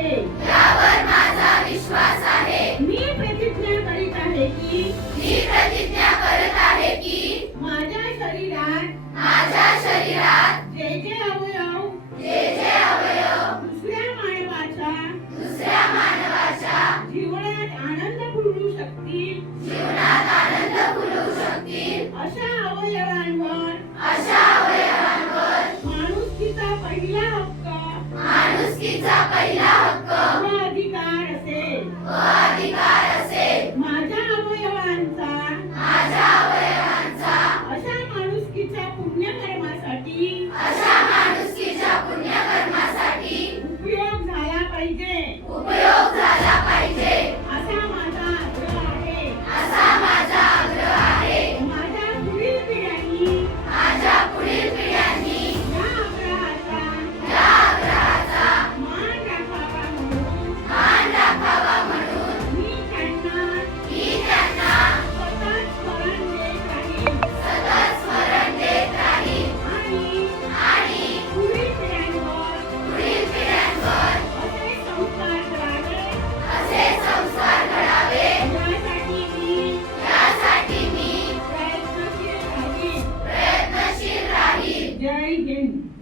आहे यावर माझा विश्वास आहे. मी प्रतिज्ञा करीत आहे की मी प्रतिज्ञा करत आहे की माझ्या शरीरात माझ्या Jai Hind.